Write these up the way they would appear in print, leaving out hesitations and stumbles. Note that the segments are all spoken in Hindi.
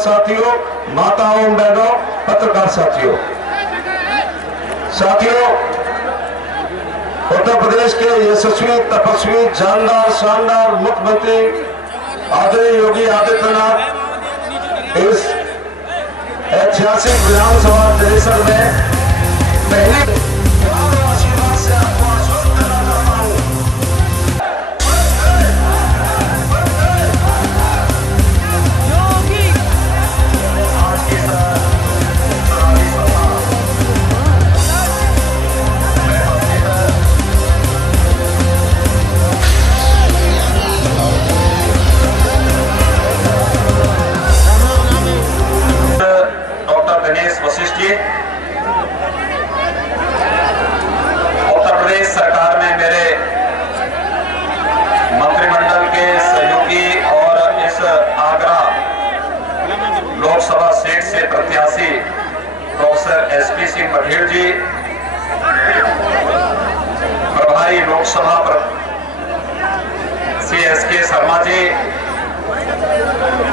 साथियों, माताओं, बहनों, पत्रकार साथियों, उत्तर प्रदेश के यशस्वी, तपस्वी, जानदार, शानदार मुख्यमंत्री आदरणीय योगी आदित्यनाथ इस ऐतिहासिक विधानसभा परिसर में पहली आशीर्वाद से आपको आश्वस्त करना चाहता हूं। उत्तर प्रदेश सरकार में मेरे मंत्रिमंडल के सहयोगी और इस आगरा लोकसभा सीट से प्रत्याशी प्रोफेसर एसपी सिंह बघेल जी, प्रभारी लोकसभा CSK शर्मा जी,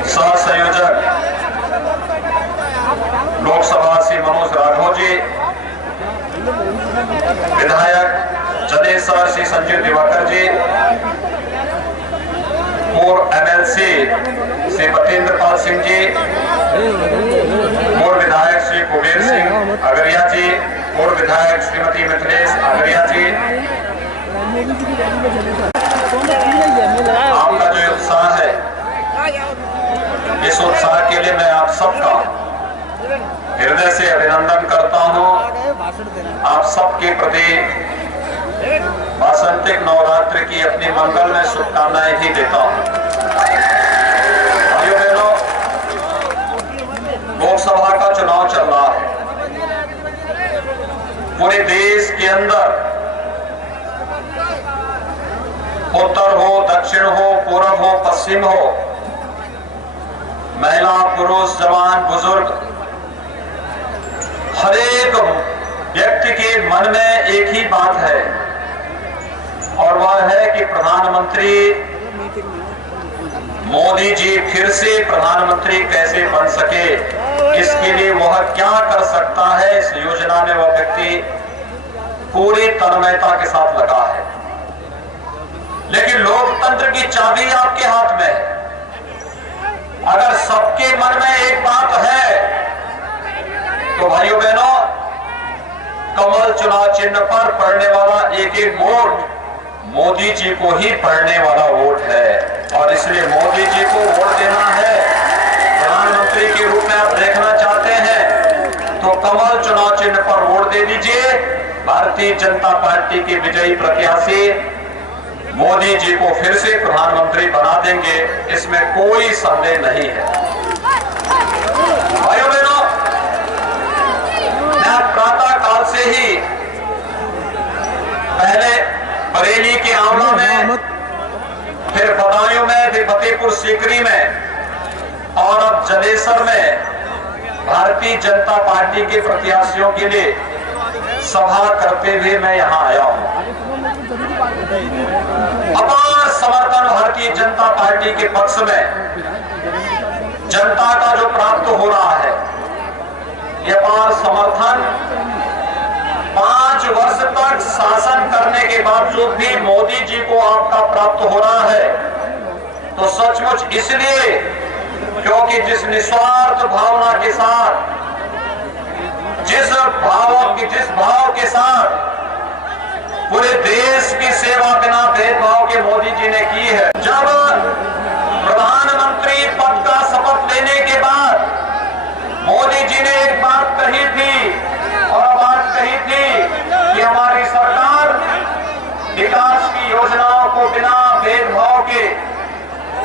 सह संयोजक लोकसभा श्री मनोज राघव जी, विधायक जनेश्वर श्री संजीव दिवाकर जी, पूर्व MLC श्री बतेंद्र पाल सिंह जी, पूर्व विधायक श्री कुबेर सिंह अगरिया जी, पूर्व विधायक श्रीमती मिथिलेश अगरिया जी, आपका जो उत्साह है, इस उत्साह के लिए मैं आप सबका हृदय से अभिनंदन करता हूं। आप सबके प्रति वासंतिक नवरात्रि की अपनी मंगल में शुभकामनाएं ही देता हूं। भाइयों बहनों, लोकसभा का चुनाव चल रहा है। पूरे देश के अंदर उत्तर हो, दक्षिण हो, पूर्व हो, पश्चिम हो, महिला, पुरुष, जवान, बुजुर्ग, हर एक व्यक्ति के मन में एक ही बात है और वह है कि प्रधानमंत्री मोदी जी फिर से प्रधानमंत्री कैसे बन सके, इसके लिए वह क्या कर सकता है। इस योजना में वह व्यक्ति पूरी तन्मयता के साथ लगा है। लेकिन लोकतंत्र की चाबी आपके हाथ में है। अगर सबके मन में एक बात है तो भाइयों बहनों, कमल चुनाव चिन्ह पर पड़ने वाला एक एक वोट मोदी जी को ही पड़ने वाला वोट है और इसलिए मोदी जी को वोट देना है। प्रधानमंत्री के रूप में आप देखना चाहते हैं तो कमल चुनाव चिन्ह पर वोट दे दीजिए। भारतीय जनता पार्टी के विजयी प्रत्याशी मोदी जी को फिर से प्रधानमंत्री बना देंगे, इसमें कोई संदेह नहीं है। भाइयों बहनों, प्रातः काल से ही पहले बरेली के आंवला में, फिर बदायूं में, फिर फतेहपुर सीकरी में और अब जलेसर में भारतीय जनता पार्टी के प्रत्याशियों के लिए सभा करते हुए मैं यहां आया हूं। अपार समर्थन भारतीय जनता पार्टी के पक्ष में जनता का जो प्राप्त हो रहा है, ये अपार समर्थन 5 वर्ष तक शासन करने के बावजूद भी मोदी जी को आपका प्राप्त हो रहा है तो सचमुच इसलिए क्योंकि जिस निस्वार्थ भावना के साथ, जिस भाव के साथ पूरे देश की सेवा बिना भेदभाव के मोदी जी ने की है। जब प्रधानमंत्री पद का शपथ लेने के बाद मोदी जी ने एक बात कही थी और बात कही थी कि हमारी सरकार विकास की योजनाओं को बिना भेदभाव के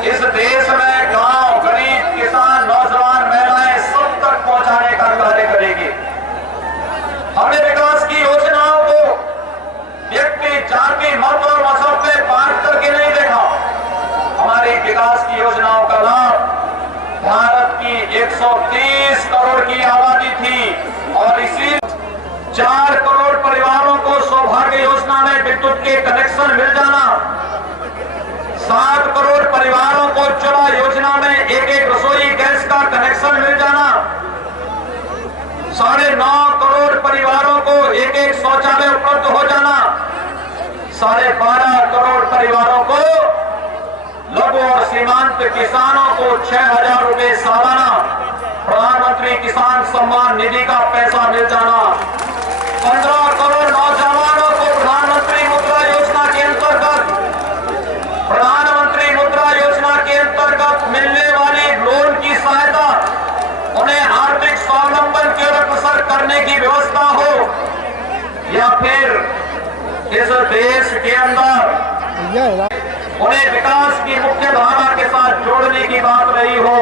इस देश में गांव, गरीब, किसान, नौजवान, महिलाएं सब तक पहुंचाने का कार्य करेगी। हमने विकास की योजनाओं को व्यक्ति, जाति, मत और मजहब में बांट करके नहीं देखा। हमारी विकास की योजनाओं का लाभ भारत की 130 करोड़ की आबादी थी और इसी 4 करोड़ परिवारों को सौभाग्य योजना में विद्युत के कनेक्शन मिल जाना, 7 करोड़ परिवारों को उज्ज्वला योजना में एक रसोई गैस का कनेक्शन कनेक्शन मिल जाना, 9.5 करोड़ परिवारों को एक शौचालय उपलब्ध हो जाना, 12.5 करोड़ परिवारों को, लघु और सीमांत किसानों को 6,000 रुपए सालाना प्रधानमंत्री किसान सम्मान निधि का पैसा मिल जाना, 15 करोड़ नौजवानों को प्रधानमंत्री मुद्रा योजना के अंतर्गत मिलने वाली लोन की सहायता, उन्हें आर्थिक स्वावलंबन की ओर अग्रसर करने की व्यवस्था हो, या फिर इस देश के अंदर उन्हें विकास की मुख्य धारा के साथ जोड़ने की बात रही हो,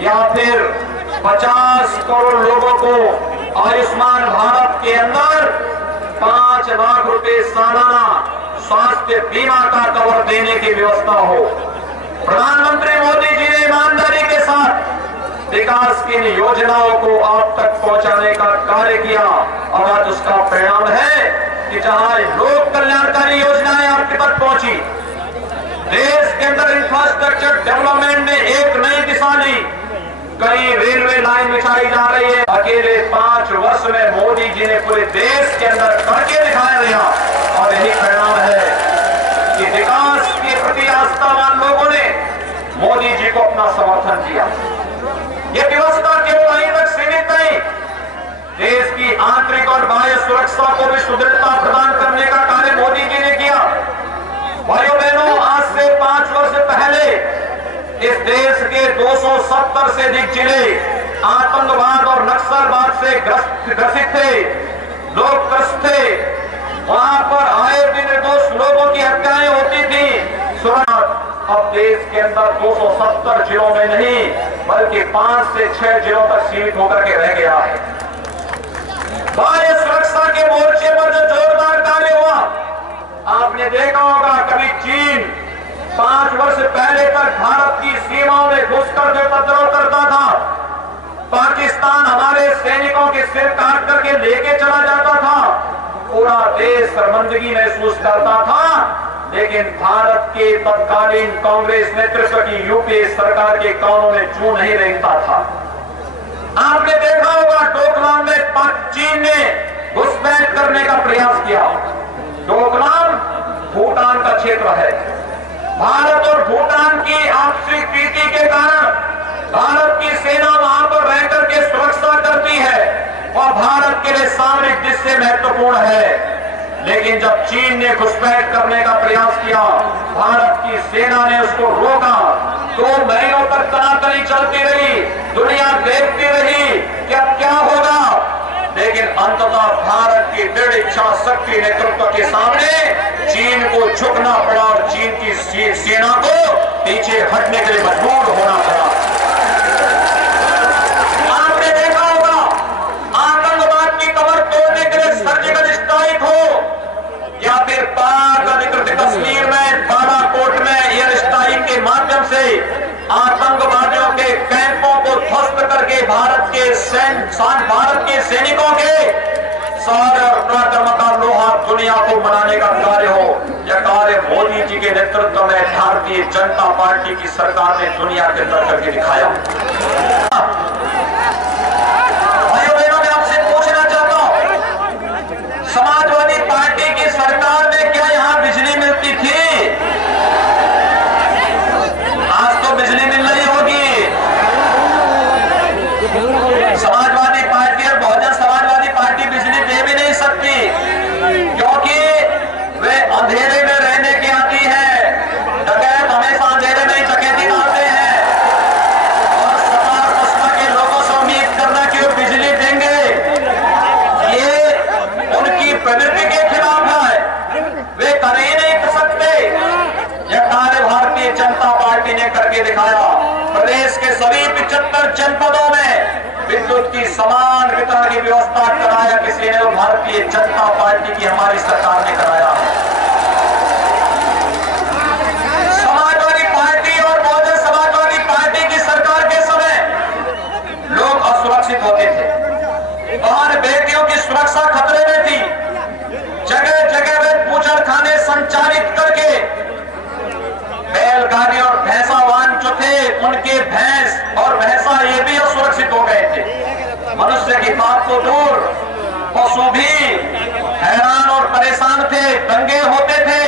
या फिर 50 करोड़ लोगों को आयुष्मान भारत के अंदर 5 लाख रुपए सालाना स्वास्थ्य बीमा का कवर देने की व्यवस्था हो। प्रधानमंत्री मोदी जी ने ईमानदारी के साथ विकास की योजनाओं को आप तक पहुंचाने का कार्य किया, और आज उसका परिणाम है कि जहां लोक कल्याणकारी योजनाएं आपके तक पहुंची, देश के अंदर इंफ्रास्ट्रक्चर डेवलपमेंट में एक नई दिशा ली, कई रेलवे लाइन बिछाई जा रही है। अकेले 5 वर्ष में मोदी जी ने पूरे देश के अंदर करके दिखाया गया, और यही परिणाम है कि विकास के प्रति आस्थावान लोगों ने मोदी जी को अपना समर्थन दिया। ये व्यवस्था केवल वहीं तक सीमित नहीं, देश की आंतरिक और बाह्य सुरक्षा को भी सुदृढ़ता प्रदान करने का कार्य मोदी जी ने किया। भाइयों बहनों, आज से 5 वर्ष पहले इस देश के 270 से अधिक जिले आतंकवाद और नक्सलवाद से ग्रसित थे, लोग त्रस्त थे, वहां पर आए दिन निर्दोष लोगों की हत्याएं होती थी। अब देश के अंदर 270 जिलों में नहीं बल्कि 5 से 6 जिलों तक सीमित होकर के रह गया है। बाह्य सुरक्षा के मोर्चे पर जो जोरदार कार्य हुआ, आपने देखा होगा, कभी चीन 5 वर्ष पहले तक भारत की सीमाओं में घुसकर जो उपद्रव करता था, पाकिस्तान हमारे सैनिकों के सिर काट करके लेके चला जाता था, पूरा देश शर्मिंदगी महसूस करता था। लेकिन भारत के तत्कालीन कांग्रेस नेतृत्व की यूपीए सरकार के कानों में जू नहीं रेंगता था। आपने देखा होगा, डोकलाम में चीन ने घुसपैठ करने का प्रयास किया। डोकलाम भूटान का क्षेत्र है। भारत और भूटान की आपसी प्रीति के कारण भारत की सेना वहां पर रहकर के सुरक्षा करती है और भारत के लिए सामरिक दृष्टि महत्वपूर्ण है। लेकिन जब चीन ने घुसपैठ करने का प्रयास किया, भारत की सेना ने उसको रोका। 2 महीनों तक तनातनी चलती रही, दुनिया देखती रही कि अब क्या होगा। लेकिन अंततः भारत की दृढ़ इच्छा शक्ति नेतृत्व के सामने चीन को झुकना पड़ा और चीन की सेना को पीछे हटने के लिए मजबूर होना पड़ा। आपने देखा होगा, आतंकवाद की कमर तोड़ने के लिए सर्जिकल स्ट्राइक हो या फिर पाक अधिकृत कश्मीर में बालाकोट में एयर स्ट्राइक के माध्यम से आतंकवादियों के कैंपों को ध्वस्त करके भारत के सैनिकों के सारे और पराक्रम का लोहा दुनिया को मनाने का कार्य हो, यह कार्य मोदी जी के नेतृत्व में भारतीय जनता पार्टी की सरकार ने दुनिया के अंदर करके दिखाया। भाइयों बहनों, मैं आपसे पूछना चाहता हूं, समाजवादी पार्टी की सरकार में क्या यहां बिजली मिलती थी? आज तो बिजली मिल रही होगी। समाजवादी पार्टी और बहुजन समाजवादी पार्टी बिजली दे भी नहीं सकती, क्योंकि वे अंधेरे में रहने की आती है। डकैत हमेशा अंधेरे में ही डकैती डालते हैं और सपा और बसपा के लोगों से उम्मीद करना कि वो बिजली देंगे, ये उनकी प्रवृत्ति के खिलाफ है। वे कर ही नहीं सकते। यह कार्य भारतीय जनता पार्टी ने करके दिखाया। प्रदेश के सभी 75 जनपदों में विद्युत की समान वितरण की व्यवस्था कराया किसी ने? भारतीय जनता पार्टी की हमारी सरकार ने कराया। समाजवादी पार्टी और बहुजन समाजवादी पार्टी की सरकार के समय लोग असुरक्षित होते थे, वहां बेटियों की सुरक्षा खतरे में थी। जगह जगह वे बूचड़खाने संचालित करके बैलगाड़ी और भैंसा वाहन जो थे उनके भैंस और भैंसा ये भी असुरक्षित हो गए थे। मनुष्य की बात तो दूर, पशु भी हैरान और परेशान थे, दंगे होते थे।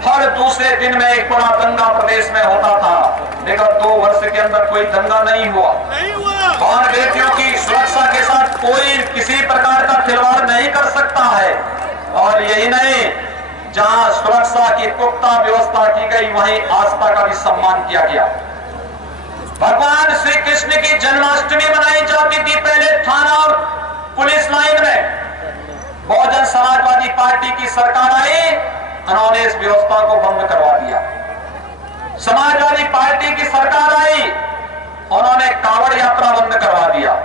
हर दूसरे दिन में एक बड़ा दंगा प्रदेश में होता था, लेकिन 2 वर्ष के अंदर कोई दंगा नहीं हुआ। और बेटियों की सुरक्षा के साथ कोई किसी प्रकार का खिलवाड़ नहीं कर सकता है। और यही नहीं, जहां सुरक्षा की पुख्ता व्यवस्था की गई, वहीं आस्था का भी सम्मान किया गया। भगवान श्री कृष्ण की जन्माष्टमी मनाई जाती थी पहले थाना और पुलिस लाइन में। बहुजन समाजवादी पार्टी की सरकार आई, उन्होंने इस व्यवस्था को बंद करवा दिया। समाजवादी पार्टी की सरकार आई, उन्होंने कांवड़ यात्रा बंद करवा दिया।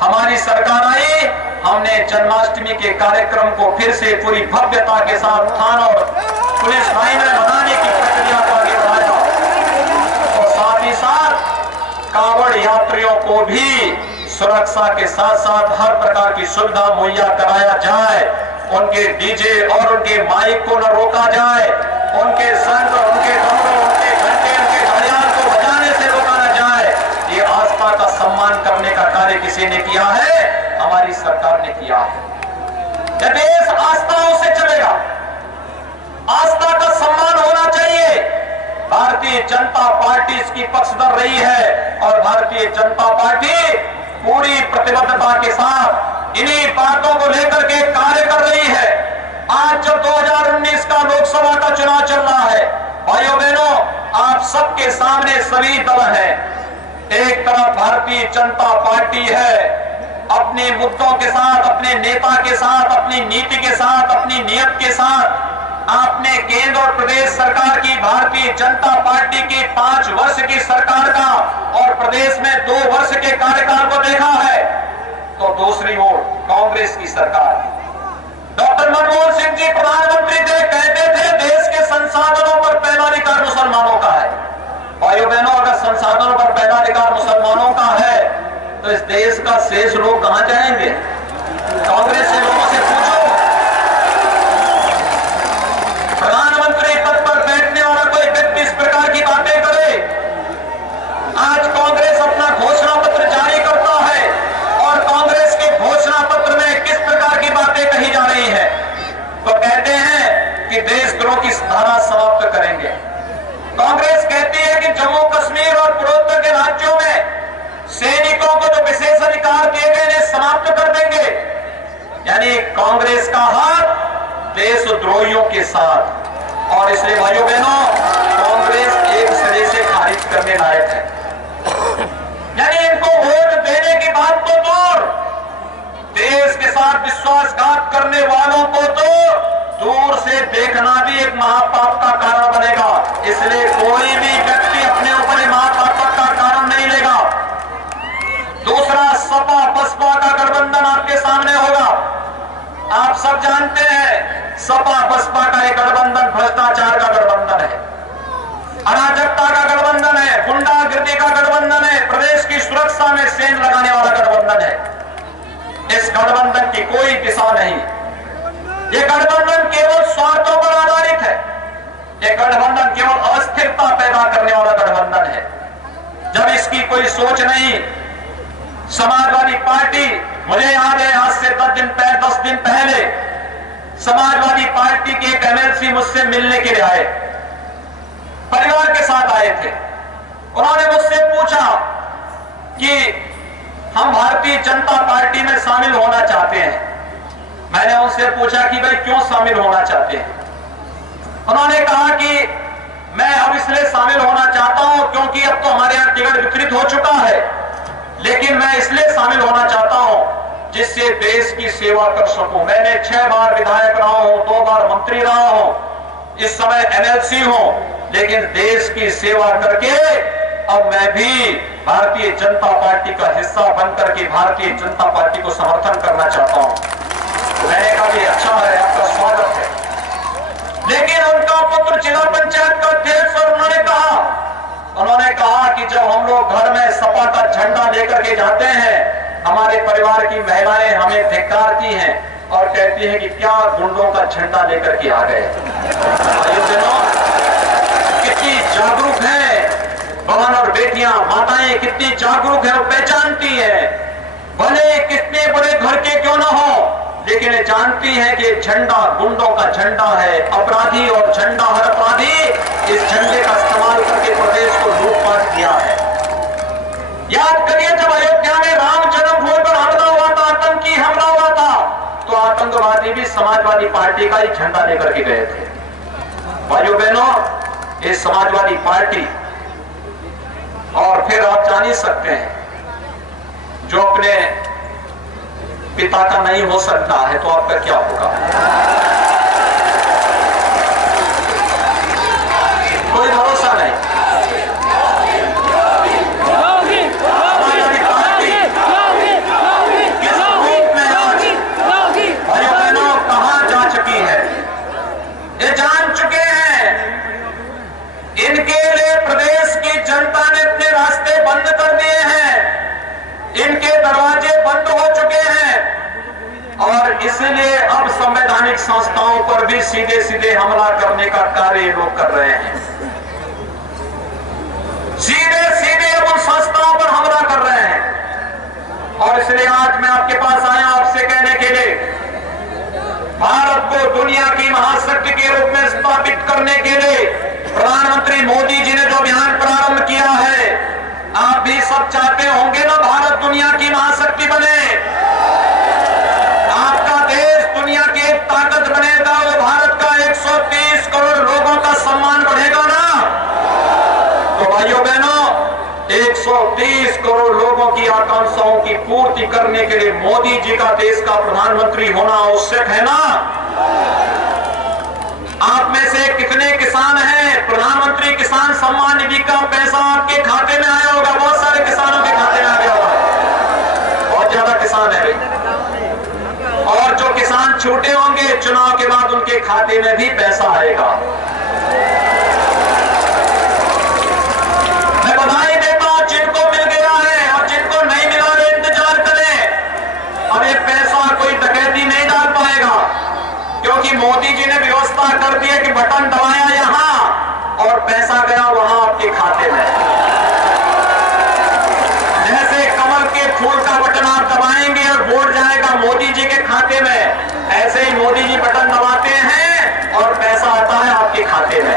हमारी सरकार आई, हमने जन्माष्टमी के कार्यक्रम को फिर से पूरी भव्यता के साथ थाना और पुलिस लाइन में मनाने की प्रक्रिया को आगे बढ़ाया। और साथ ही साथ कांवड़ यात्रियों को भी सुरक्षा के साथ साथ हर प्रकार की सुविधा मुहैया कराया जाए। उनके डीजे और उनके माइक को न रोका जाए, उनके संग, उनके डमरू, उनके घंटे, उनके घड़ियाल को बजाने से रोका न जाए। ये आस्था का सम्मान करने का कार्य किसी ने किया है? हमारी सरकार ने किया है। यह देश आस्थाओं से चलेगा, आस्था का सम्मान होना चाहिए। भारतीय जनता पार्टी इसकी पक्षधर रही है और भारतीय जनता पार्टी पूरी प्रतिबद्धता के साथ इन्हीं बातों को लेकर के कार्य कर रही है। आज जब 2019 का लोकसभा का चुनाव चल रहा है, भाइयों बहनों, आप सबके सामने सभी दल हैं। एक तरफ भारतीय जनता पार्टी है, अपने मुद्दों के साथ, अपने नेता के साथ, अपनी नीति के साथ, अपनी नियत के साथ। आपने केंद्र और प्रदेश सरकार की, भारतीय जनता पार्टी की 5 वर्ष की सरकार का और प्रदेश में 2 वर्ष के कार्यकाल को देखा है। तो दूसरी ओर कांग्रेस की सरकार, डॉक्टर मनमोहन सिंह जी प्रधानमंत्री थे, कहते थे देश के संसाधनों पर पहला अधिकार मुसलमानों का है। भाइयों बहनों, अगर संसाधनों पर पहला अधिकार मुसलमानों का है, तो इस देश का शेष लोग कहां जाएंगे? कांग्रेस के लोगों से पूछो। प्रधानमंत्री पद पर बैठने वाला कोई व्यक्ति इस प्रकार की बातें करे। आज कांग्रेस अपना घोषणा पत्र जारी करता है और कांग्रेस के घोषणा पत्र में किस प्रकार की बातें कही जा रही है? तो कहते हैं कि देशद्रोह की धारा समाप्त करेंगे। कांग्रेस कहती है कि जम्मू कश्मीर और पूर्वोत्तर के राज्यों में सैनिकों को जो विशेष अधिकार दिए गए इन्हें समाप्त कर देंगे। यानी कांग्रेस का हाथ देशद्रोहियों के साथ। और इसलिए भाइयों बहनों, कांग्रेस एक सिरे से खारिज करने लायक है। यानी इनको वोट देने की बात तो दूर, देश के साथ विश्वासघात करने वालों को तो दूर से देखना भी एक महापाप का कारण बनेगा। इसलिए कोई भी व्यक्ति अपने ऊपर महापाप का कारण नहीं लेगा। दूसरा, सपा बसपा का गठबंधन आपके सामने होगा। आप सब जानते हैं सपा बसपा का एक गठबंधन भ्रष्टाचार का गठबंधन है, अराजकता का गठबंधन है, गुंडागर्दी का गठबंधन है, प्रदेश की सुरक्षा में सेंध लगाने वाला गठबंधन है। इस गठबंधन की कोई दिशा नहीं। ये गठबंधन केवल स्वार्थों पर आधारित है। ये गठबंधन केवल अस्थिरता पैदा करने वाला गठबंधन है। जब इसकी कोई सोच नहीं, समाजवादी पार्टी, मुझे याद है आज से 10 दिन पहले समाजवादी पार्टी के एक एमएलसी मुझसे मिलने के लिए आए, परिवार के साथ आए थे। उन्होंने मुझसे पूछा कि हम भारतीय जनता पार्टी में शामिल होना चाहते हैं। मैंने उनसे पूछा कि भाई क्यों शामिल होना चाहते हैं? उन्होंने कहा कि मैं अब इसलिए शामिल होना चाहता हूं क्योंकि अब तो हमारे यहां टिकट वितरित हो चुका है, लेकिन मैं इसलिए शामिल होना चाहता हूं जिससे देश की सेवा कर सकूं। मैंने 6 बार विधायक रहा हूं, 2 बार मंत्री रहा हूं, इस समय एमएलसी हूं, लेकिन देश की सेवा करके अब मैं भी भारतीय जनता पार्टी का हिस्सा बनकर के भारतीय जनता पार्टी को समर्थन करना चाहता हूं। मैंने कहा कि अच्छा है, आपका स्वागत है। लेकिन उनका पुत्र जिला पंचायत का अध्यक्ष और उन्होंने कहा कि जब हम लोग घर में सपा का झंडा लेकर के जाते हैं, हमारे परिवार की महिलाएं हमें धिक्कारती हैं और कहती हैं कि क्या गुंडों का झंडा लेकर के आ गए। भाइयों बहनों, कितनी जागरूक हैं बहन और बेटियां माताएं कितनी जागरूक है, वो पहचानती है, भले कितने बड़े घर के क्यों ना हो, लेकिन ये जानती है कि झंडा गुंडों का झंडा है, अपराधी और झंडा हर अपराधी इस झंडे का इस्तेमाल करके प्रदेश को लूटपाट किया है। याद करिए, जब अयोध्या में राम जन्मभूमि पर हमला हुआ था, आतंकी हमला हुआ था, तो आतंकवादी भी समाजवादी पार्टी का ही झंडा लेकर के गए थे। भाइयों बहनों, ये समाजवादी पार्टी, और फिर आप जान ही सकते हैं जो अपने पिता का नहीं हो सकता है तो आपका क्या होगा? कोई भरोसा नहीं। किस रूप में आज भाइयों बहनों कहां जा चुकी है, ये जान चुके हैं। इनके लिए प्रदेश की जनता ने अपने रास्ते बंद कर दिए हैं, इनके दरवाजे बंद हो चुके हैं, और इसलिए अब संवैधानिक संस्थाओं पर भी सीधे सीधे हमला करने का कार्य लोग कर रहे हैं। सीधे सीधे अब उन संस्थाओं पर हमला कर रहे हैं। और इसलिए आज मैं आपके पास आया आपसे कहने के लिए, भारत को दुनिया की महाशक्ति के रूप में स्थापित करने के लिए प्रधानमंत्री मोदी जी ने जो अभियान प्रारंभ किया है, आप भी सब चाहते होंगे ना भारत दुनिया की महाशक्ति बने, आपका देश दुनिया की एक ताकत बनेगा, वो भारत का 130 करोड़ लोगों का सम्मान बढ़ेगा ना। तो भाइयों बहनों, 130 करोड़ लोगों की आकांक्षाओं की पूर्ति करने के लिए मोदी जी का देश का प्रधानमंत्री होना आवश्यक है ना। आप में से कितने किसान हैं, प्रधानमंत्री किसान सम्मान निधि का पैसा आपके खाते में आया होगा? बहुत सारे किसानों के खाते में आ गया होगा, बहुत ज्यादा किसान है। और जो किसान छूटे होंगे, चुनाव के बाद उनके खाते में भी पैसा आएगा। मैं बधाई देता हूं जिनको मिल गया है, और जिनको नहीं मिला वे इंतजार करें। अब ये पैसा कोई डकैती नहीं डाल पाएगा, क्योंकि मोदी जी ने व्यवस्था कर दी है कि बटन दबाया यहां और पैसा गया वहां आपके खाते में। जैसे कमल के फूल का बटन आप दबाएंगे और वोट जाएगा मोदी जी के खाते में, ऐसे ही मोदी जी बटन दबाते हैं और पैसा आता है आपके खाते में।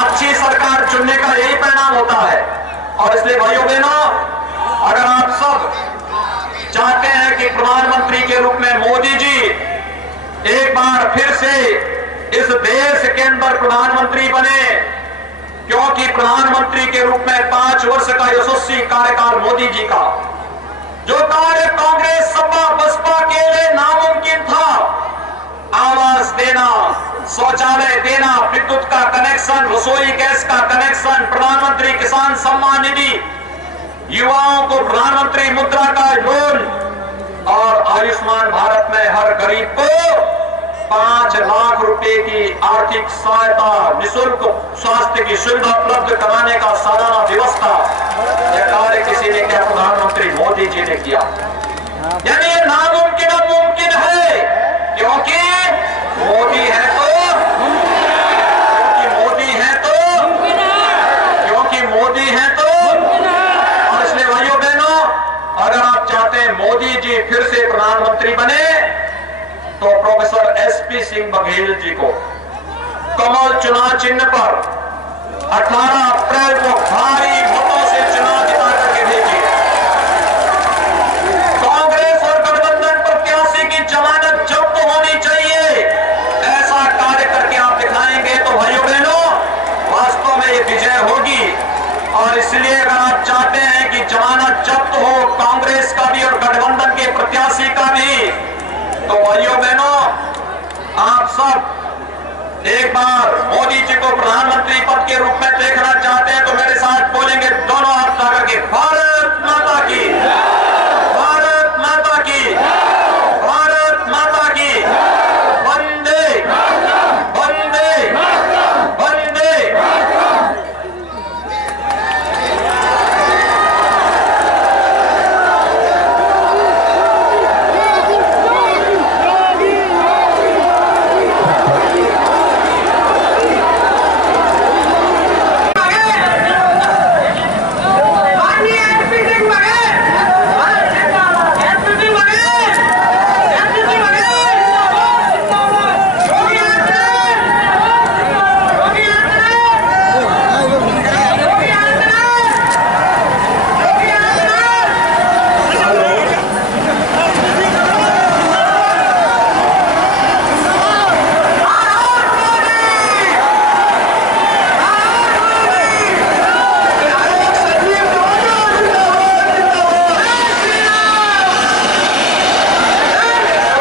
अच्छी सरकार चुनने का यही परिणाम होता है। और इसलिए भाइयों बहनों, अगर आप सब चाहते हैं कि प्रधानमंत्री के रूप में मोदी जी एक बार फिर से इस देश के अंदर प्रधानमंत्री बने, क्योंकि प्रधानमंत्री के रूप में 5 वर्ष का यशस्वी कार्यकाल मोदी जी का, जो कार्य कांग्रेस सपा बसपा के लिए नामुमकिन था, आवास देना, शौचालय देना, विद्युत का कनेक्शन, रसोई गैस का कनेक्शन, प्रधानमंत्री किसान सम्मान निधि, युवाओं को प्रधानमंत्री मुद्रा का लोन, और आयुष्मान भारत में हर गरीब को 5 लाख रुपए की आर्थिक सहायता, निःशुल्क स्वास्थ्य की सुविधा उपलब्ध कराने का सालाना व्यवस्था, यह कार्य किसी ने किया? प्रधानमंत्री मोदी जी ने किया। यानी ये नामुमकिन अब मुमकिन है, क्योंकि मोदी है तो, क्योंकि मोदी है तो, क्योंकि मोदी है तो। और इसलिए भाइयों बहनों, अगर आप चाहते हैं मोदी जी फिर से प्रधानमंत्री बने, तो प्रोफेसर एसपी सिंह बघेल जी को कमल चुनाव चिन्ह पर 18 अप्रैल को भारी मतों से चुनाव जिता करके भेजिए। कांग्रेस और गठबंधन प्रत्याशी की जमानत जब्त होनी चाहिए, ऐसा कार्य करके आप दिखाएंगे तो भाइयों बहनों, वास्तव में ये विजय होगी। और इसलिए अगर आप चाहते हैं कि जमानत जब्त हो कांग्रेस का भी और गठबंधन के प्रत्याशी का भी, तो भाइयों बहनों, आप सब एक बार मोदी